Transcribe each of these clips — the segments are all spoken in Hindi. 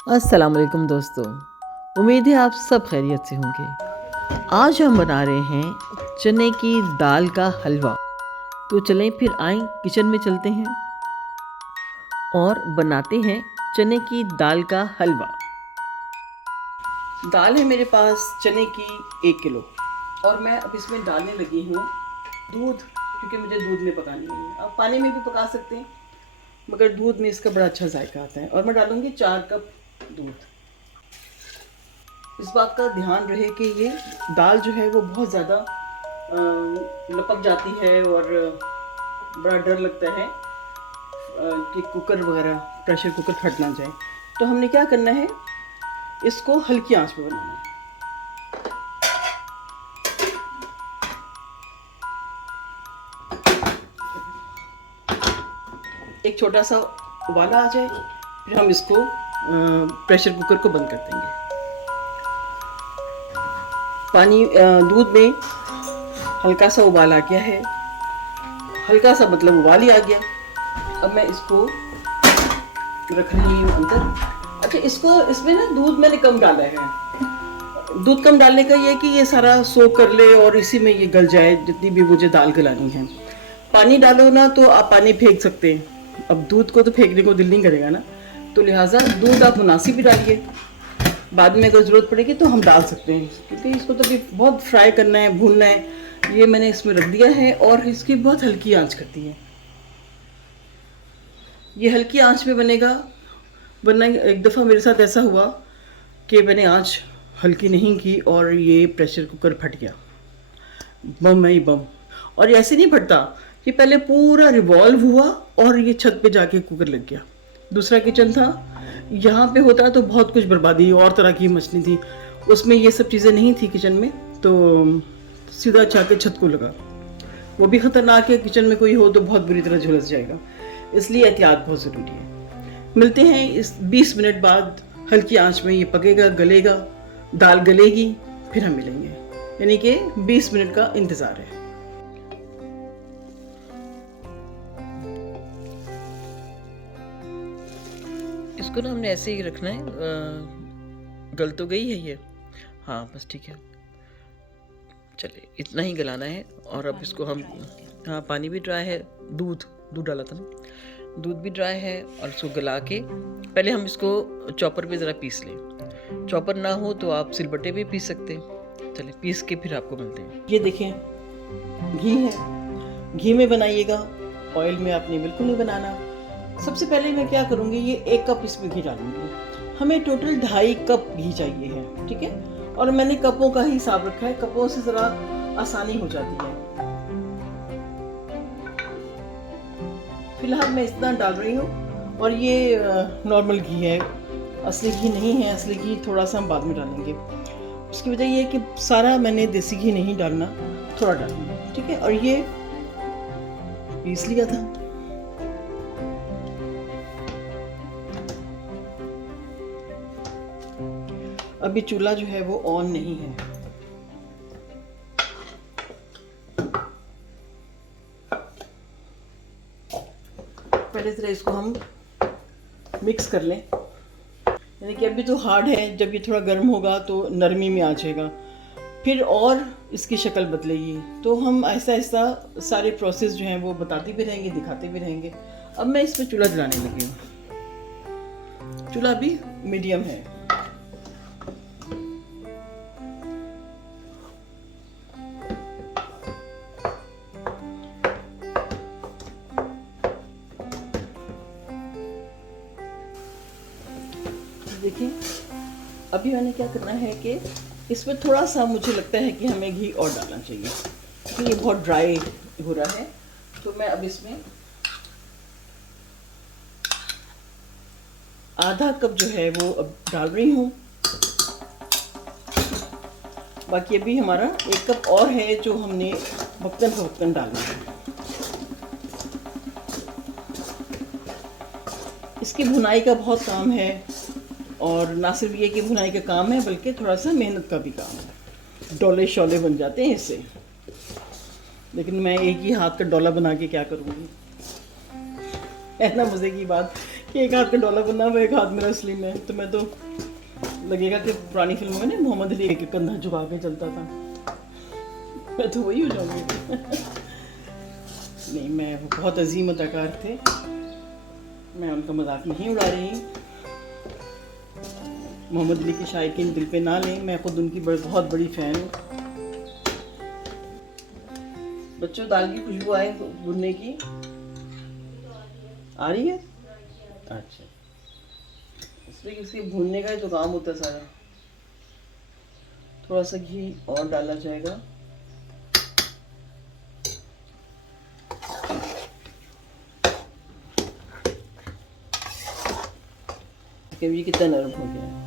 अस्सलाम वालेकुम दोस्तों। उम्मीद है आप सब खैरियत से होंगे। आज हम बना रहे हैं चने की दाल का हलवा। तो चलें फिर आएँ किचन में चलते हैं और बनाते हैं चने की दाल का हलवा। दाल है मेरे पास चने की 1 किलो और मैं अब इसमें डालने लगी हूँ दूध, क्योंकि मुझे दूध में पकानी है। आप पानी में भी पका सकते हैं, मगर दूध में इसका बड़ा अच्छा जायका आता है। और मैं डालूँगी 4 कप दूध। इस बात का ध्यान रहे कि ये दाल जो है वो बहुत ज़्यादा लपक जाती है और बड़ा डर लगता है कि कुकर वगैरह, प्रेशर कुकर फट ना जाए। तो हमने क्या करना है, इसको हल्की आंच पे बनाना है। एक छोटा सा उबाला आ जाए, फिर हम इसको प्रेशर कुकर को बंद कर देंगे। पानी दूध में हल्का सा उबाल आ गया है, हल्का सा मतलब उबाल ही आ गया। अब मैं इसको रख रही हूँ अंदर। अच्छा, इसको इसमें ना दूध मैंने कम डाला है। दूध कम डालने का ये कि ये सारा सोख कर ले और इसी में ये गल जाए जितनी भी मुझे दाल गलानी है। पानी डालो ना तो आप पानी फेंक सकते हैं, अब दूध को तो फेंकने को दिल नहीं करेगा ना, तो लिहाजा दूध आप मुनासिब ही डालिए। बाद में अगर ज़रूरत पड़ेगी तो हम डाल सकते हैं, क्योंकि इसको तो अभी बहुत फ्राई करना है, भूनना है। ये मैंने इसमें रख दिया है और इसकी बहुत हल्की आंच करती है। ये हल्की आंच में बनेगा, वरना एक दफ़ा मेरे साथ ऐसा हुआ कि मैंने आंच हल्की नहीं की और ये प्रेशर कुकर फट गया, बम है बम। और ऐसे नहीं फटता, ये पहले पूरा रिवॉल्व हुआ और ये छत पे जाके कुकर लग गया। दूसरा किचन था, यहाँ पे होता तो बहुत कुछ बर्बादी और तरह की मछली थी, उसमें ये सब चीज़ें नहीं थी किचन में, तो सीधा जाके छत को लगा। वो भी ख़तरनाक है, किचन में कोई हो तो बहुत बुरी तरह झुलस जाएगा, इसलिए एहतियात बहुत ज़रूरी है। मिलते हैं इस 20 मिनट बाद। हल्की आंच में ये पकेगा, गलेगा, दाल गलेगी, फिर हम मिलेंगे। यानी कि 20 मिनट का इंतज़ार है। इसको ना हमने ऐसे ही रखना है। गल तो गई है ये, हाँ बस ठीक है। चलिए इतना ही गलाना है। और अब इसको हम, हाँ पानी भी ड्राई है, दूध डाला था ना, दूध भी ड्राई है। और इसको गला के पहले हम इसको चॉपर पे ज़रा पीस लें। चॉपर ना हो तो आप सिलबट्टे पे पीस सकते हैं। चलिए पीस के फिर आपको मिलते हैं। ये देखें, घी है, घी में बनाइएगा, ऑयल में आपने बिल्कुल नहीं बनाना। सबसे पहले मैं क्या करूँगी, ये 1 कप इसमें घी डालूंगी। हमें टोटल 2.5 कप घी चाहिए है, ठीक है। और मैंने कपों का ही हिसाब रखा है, कपों से ज़रा आसानी हो जाती है। फिलहाल मैं इतना डाल रही हूँ। और ये नॉर्मल घी है, असली घी नहीं है। असली घी थोड़ा सा हम बाद में डालेंगे। उसकी वजह ये है कि सारा मैंने देसी घी नहीं डालना, थोड़ा डालूंगा, ठीक है। और ये पीस लिया था। अभी चूल्हा जो है वो ऑन नहीं है। पहले तरह इसको हम मिक्स कर लें, यानी कि अभी तो हार्ड है, जब ये थोड़ा गर्म होगा तो नरमी में आ जाएगा, फिर और इसकी शक्ल बदलेगी। तो हम ऐसा ऐसा सारे प्रोसेस जो हैं वो बताते भी रहेंगे, दिखाते भी रहेंगे। अब मैं इसमें चूल्हा जलाने लगी हूँ। चूल्हा भी मीडियम है। देखिए, अभी मैंने क्या करना है कि इसमें थोड़ा सा मुझे लगता है कि हमें घी और डालना चाहिए, क्योंकि ये बहुत ड्राई हो रहा है। तो मैं अब इसमें आधा कप जो है वो अब डाल रही हूँ। बाकी अभी हमारा 1 कप और है जो हमने वक्तन फवक्तन डालना है। इसकी भुनाई का बहुत काम है, और ना सिर्फ ये कि भुनाई का काम है, बल्कि थोड़ा सा मेहनत का भी काम है। डोले शोले बन जाते हैं इससे, लेकिन मैं एक ही हाथ का डोला बना के क्या करूँगी, है ना मज़े की बात। कि एक हाथ का डॉलर बना हुआ, एक हाथ मेरा असली में, तो मैं तो लगेगा कि पुरानी फिल्मों में ना मोहम्मद अली एक कंधा झुका के चलता था, मैं तो वही हो जाऊंगी। नहीं, मैं बहुत अजीम अदाकार थे, मैं उनका मजाक नहीं उड़ा रही। मोहम्मद अली की शायकीन दिल पे ना लें, मैं खुद उनकी बहुत बड़ी फ़ैन हूँ। बच्चों, दाल की खुशबू आए भुनने की आ रही है? अच्छा, इसलिए इसके भूनने का ही तो काम होता है सारा। थोड़ा सा घी और डाला जाएगा। ये कितना नरम हो गया है,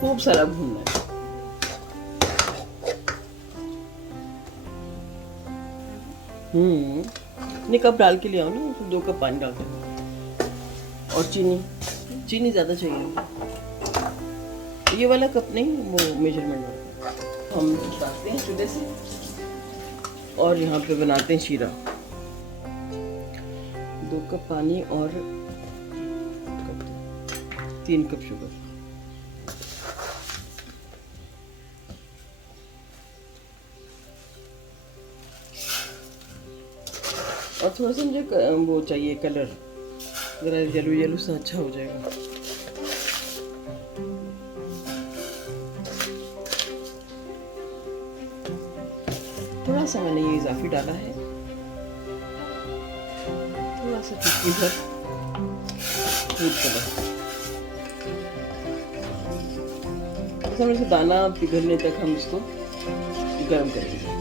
खूब सारा भूनना है। नहीं, कप डाल के ले आओ ना, उसमें 2 कप पानी डाल दो। और चीनी ज़्यादा चाहिए, ये वाला कप नहीं, वो मेजरमेंट वाला। हम डालते हैं चूल्हे से और यहाँ पे बनाते हैं शीरा। 2 कप पानी और 3 कप शुगर। और थोड़ा सा मुझे वो चाहिए कलर, ज़रा येलो सा अच्छा हो जाएगा। थोड़ा सा मैंने ये इजाफी डाला है, थोड़ा सा चुटकी भर फूड कलर, थोड़ा सा दाना पिघलने तक हम इसको गर्म करेंगे।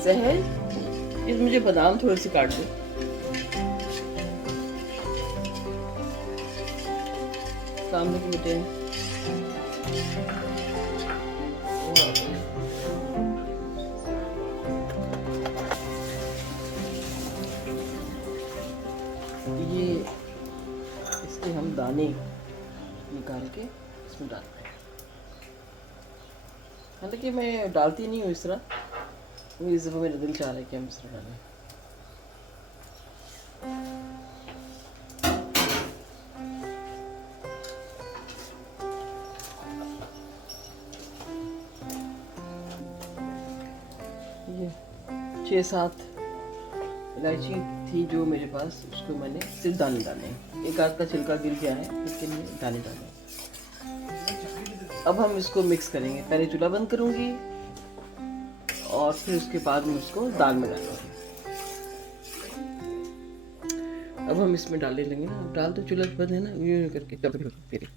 सहज, इस मुझे बादाम थोड़े से काट दो। सामने के बेटे ये, इसके हम दाने निकाल के इसमें डालते हैं। हालांकि मैं डालती नहीं हूँ इस तरह, इस दफ़ा मेरा दिल चाह रहा है कि हम इस तरह डालें। ये 6-7 इलायची थी जो मेरे पास, उसको मैंने सिर्फ दाने डाले हैं। एक आध का छिलका गिर गया है, इसके लिए दाने डाले। अब हम इसको मिक्स करेंगे। पहले चूल्हा बंद करूँगी और फिर उसके बाद में उसको दाल में डालूंगी। अब हम इसमें डालने लेंगे ना, डाल तो चूल्हा बंद है ना, यूँ करके फिर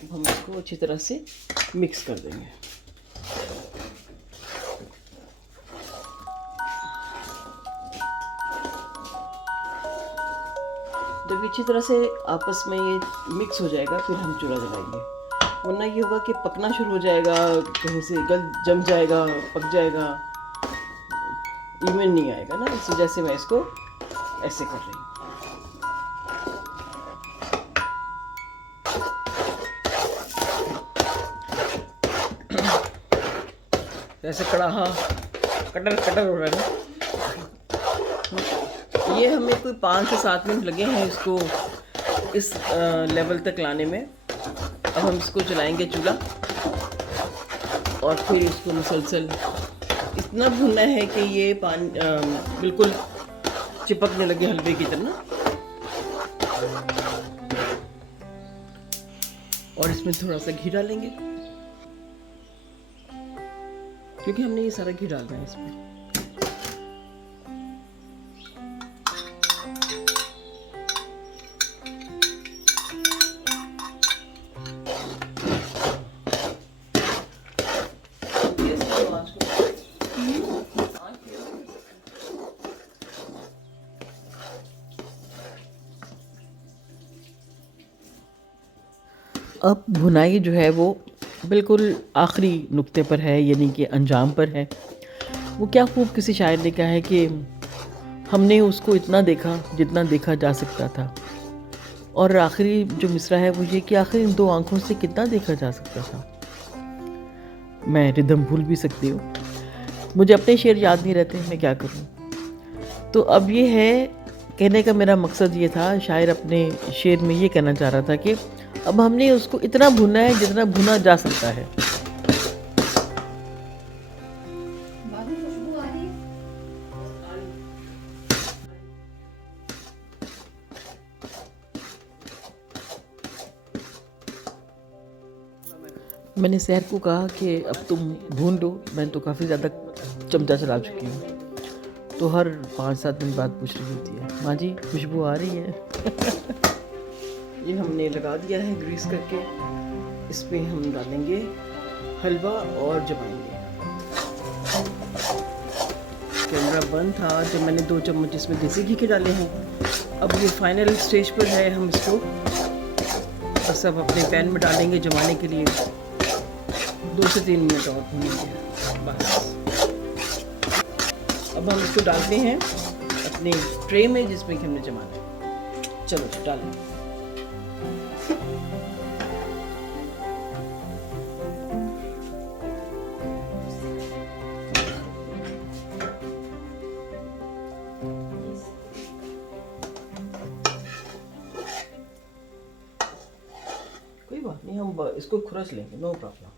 अब हम इसको अच्छी तरह से मिक्स कर देंगे। जब अच्छी तरह से आपस में ये मिक्स हो जाएगा, फिर हम चूल्हा जलाएंगे, वरना ये होगा कि पकना शुरू हो जाएगा, कहीं से जम जाएगा, पक जाएगा, इवन नहीं आएगा ना। इस वजह से मैं इसको ऐसे कर रही हूँ। जैसे कड़ाहा कटर हो रहा है ना। ये हमें कोई 5 से 7 मिनट लगे हैं इसको इस लेवल तक लाने में। अब हम इसको चलाएंगे चूल्हा और फिर इसको मुसलसल इतना भुनना है कि ये पानी बिल्कुल चिपकने लगे हलवे की तरह। और इसमें थोड़ा सा घी डालेंगे, क्योंकि हमने ये सारा घी डालना है इसमें। अब भुनाई जो है वो बिल्कुल आखिरी नुक्ते पर है, यानी कि अंजाम पर है। वो क्या खूब किसी शायर ने कहा है कि हमने उसको इतना देखा जितना देखा जा सकता था, और आखिरी जो मिसरा है वो ये कि आखिर इन 2 आँखों से कितना देखा जा सकता था। मैं रिदम भूल भी सकती हूँ, मुझे अपने शेर याद नहीं रहते, मैं क्या करूँ। तो अब ये है, कहने का मेरा मकसद ये था, शायर अपने शेर में ये कहना चाह रहा था कि अब हमने उसको इतना भुना है जितना भुना जा सकता है। मैंने सहर को कहा कि अब तुम भून लो, मैं तो काफ़ी ज़्यादा चमचा चला चुकी हूँ। तो हर 5-7 दिन बाद पूछ रही होती है, माँ जी खुशबू आ रही है। ये हमने लगा दिया है ग्रीस करके, इसमें हम डालेंगे हलवा और जमाएंगे। कैमरा बंद था जब मैंने 2 चम्मच इसमें देसी घी के डाले हैं। अब ये फाइनल स्टेज पर है, हम इसको बस अब अपने पैन में डालेंगे जमाने के लिए। 2 से 3 मिनट और भूनेंगे बस। अब हम इसको डालते हैं अपने ट्रे में जिसमें कि हमने जमाना है। चलो डालें। कोई बात नहीं, हम इसको खुरस लेंगे, नो प्रॉब्लम।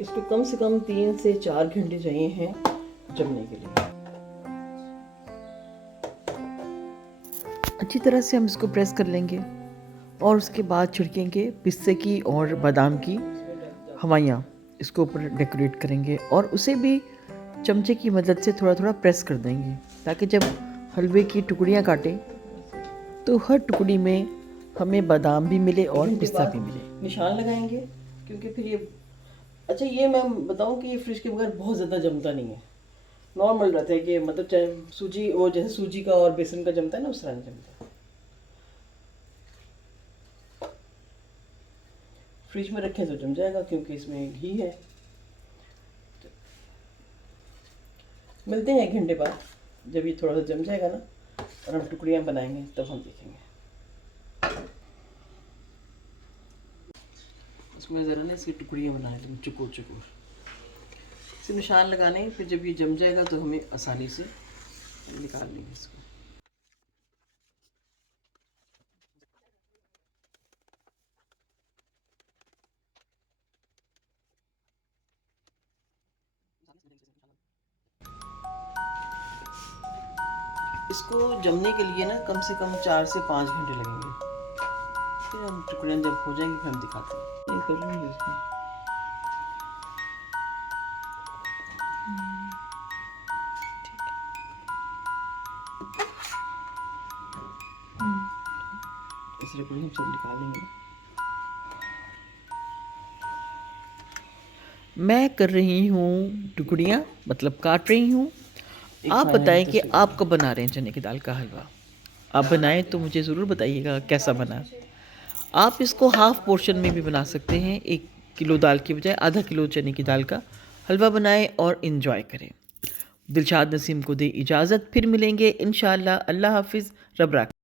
इसको कम से कम 3 से 4 घंटे चाहिए हैं जमने के लिए। अच्छी तरह से हम इसको प्रेस कर लेंगे और उसके बाद छिड़केंगे पिस्ते की और बादाम की हवाइयाँ, इसको ऊपर डेकोरेट करेंगे और उसे भी चमचे की मदद से थोड़ा थोड़ा प्रेस कर देंगे ताकि जब हलवे की टुकड़ियाँ काटें तो हर टुकड़ी में हमें बादाम भी मिले और पिस्ता भी मिले। निशान लगाएंगे क्योंकि फिर ये, अच्छा ये मैं बताऊं कि ये फ्रिज के बगैर बहुत ज़्यादा जमता नहीं है। नॉर्मल रहता है कि मतलब चाहे सूजी, वो जैसे सूजी का और बेसन का जमता है ना, उस तरह नहीं जमता। फ्रिज में रखें तो जम जाएगा क्योंकि इसमें घी है। मिलते हैं 1 घंटे बाद, जब ये थोड़ा सा जम जाएगा ना और हम टुकड़ियाँ बनाएंगे तब हम देखेंगे। इसमें ज़रा ना इसकी टुकड़ियाँ बनाए तुम चुकोर चुकोर, इसे निशान लगाने, फिर जब ये जम जाएगा तो हमें आसानी से निकाल लेंगे इसको। इसको जमने के लिए ना कम से कम 4 से 5 घंटे लगेंगे। फिर हम टुकड़ियाँ जब हो जाएंगी फिर हम दिखाते हैं। ये कर लेंगे इसमें। इस टुकड़ी हम सब निकालेंगे। मैं कर रही हूँ टुकड़ियाँ, मतलब काट रही हूँ। आप बताएं कि आप कब बना रहे हैं चने की दाल का हलवा। आप बनाएं तो मुझे ज़रूर बताइएगा कैसा बना। आप इसको हाफ़ पोर्शन में भी बना सकते हैं, 1 किलो दाल की बजाय आधा किलो चने की दाल का हलवा बनाएं और इन्जॉय करें। दिलशाद नसीम को दे इजाज़त, फिर मिलेंगे इंशाअल्लाह। अल्लाह हाफिज़, रब राख।